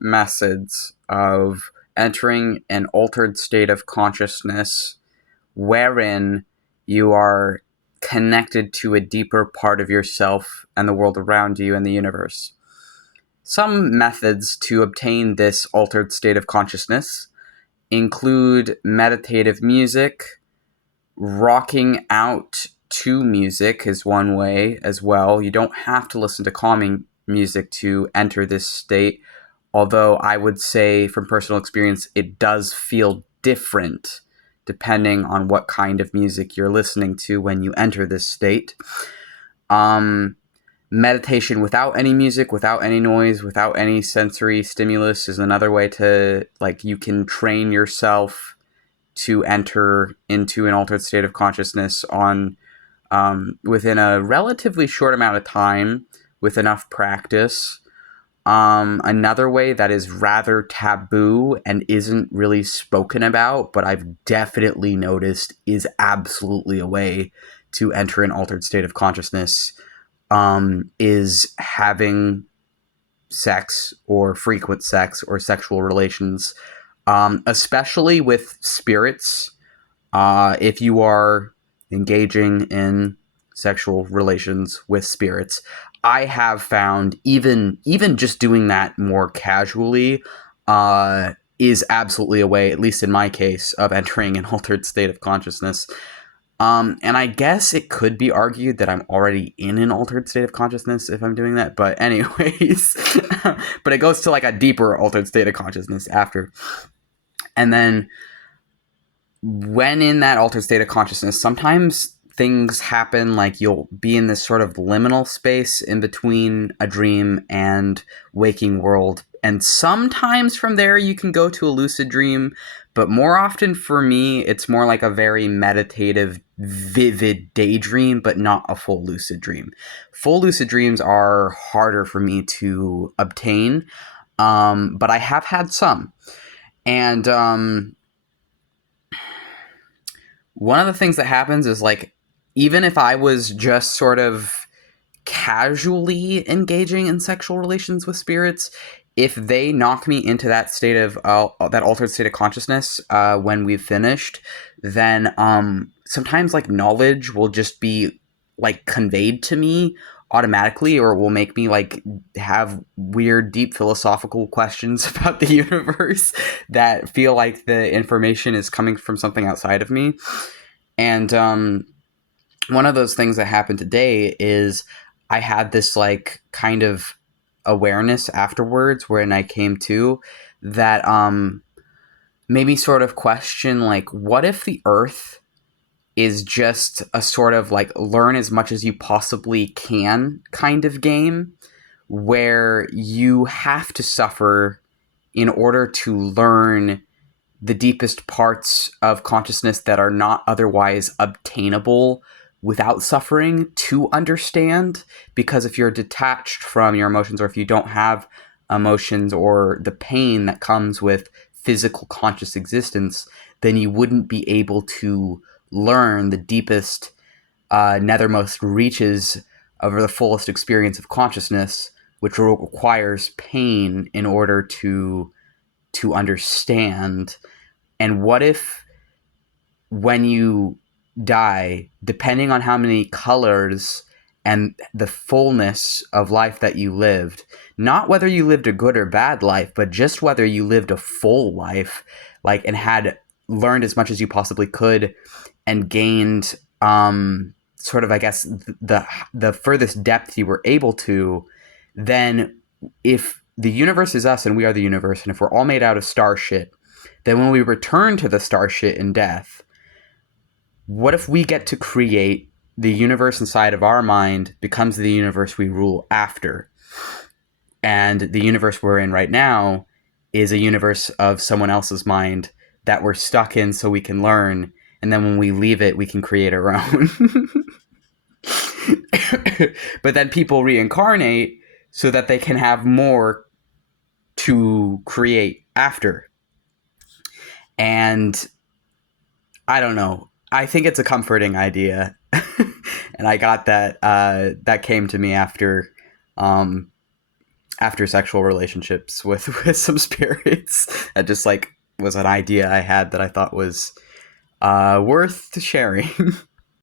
methods of entering an altered state of consciousness wherein you are connected to a deeper part of yourself and the world around you and the universe. Some methods to obtain this altered state of consciousness include meditative music. Rocking out to music is one way as well. You don't have to listen to calming music to enter this state, although I would say from personal experience it does feel different depending on what kind of music you're listening to when you enter this state. Meditation without any music, without any noise, without any sensory stimulus is another way to, like, you can train yourself to enter into an altered state of consciousness on within a relatively short amount of time with enough practice. Another way that is rather taboo and isn't really spoken about, but I've definitely noticed is absolutely a way to enter an altered state of consciousness, is having sex or frequent sex or sexual relations, especially with spirits. If you are engaging in sexual relations with spirits, I have found even just doing that more casually is absolutely a way, at least in my case, of entering an altered state of consciousness. And I guess it could be argued that I'm already in an altered state of consciousness if I'm doing that. But anyways, but it goes to like a deeper altered state of consciousness after. And then when in that altered state of consciousness, sometimes things happen, like you'll be in this sort of liminal space in between a dream and waking world. And sometimes from there you can go to a lucid dream, but more often for me, it's more like a very meditative, vivid daydream, but not a full lucid dream. Full lucid dreams are harder for me to obtain, but I have had some. And one of the things that happens is, like, even if I was just sort of casually engaging in sexual relations with spirits, if they knock me into that state of that altered state of consciousness when we've finished, then sometimes like knowledge will just be like conveyed to me automatically, or it will make me like have weird, deep philosophical questions about the universe that feel like the information is coming from something outside of me. And one of those things that happened today is I had this like kind of awareness afterwards when I came to that made me sort of question, like, what if the earth is just a sort of like learn as much as you possibly can kind of game, where you have to suffer in order to learn the deepest parts of consciousness that are not otherwise obtainable without suffering to understand. Because if you're detached from your emotions, or if you don't have emotions or the pain that comes with physical conscious existence, then you wouldn't be able to learn the deepest, nethermost reaches of the fullest experience of consciousness, which requires pain in order to understand. And what if when you die, depending on how many colors and the fullness of life that you lived, not whether you lived a good or bad life, but just whether you lived a full life, like, and had learned as much as you possibly could and gained sort of, I guess, the furthest depth you were able to, then if the universe is us and we are the universe, and if we're all made out of star shit, then when we return to the star shit in death, what if we get to create the universe inside of our mind becomes the universe we rule after? And the universe we're in right now is a universe of someone else's mind that we're stuck in so we can learn. And then when we leave it, we can create our own. But then people reincarnate so that they can have more to create after. And I don't know. I think it's a comforting idea. And I got that, that came to me after after sexual relationships with with some spirits. That just like was an idea I had that I thought was worth sharing.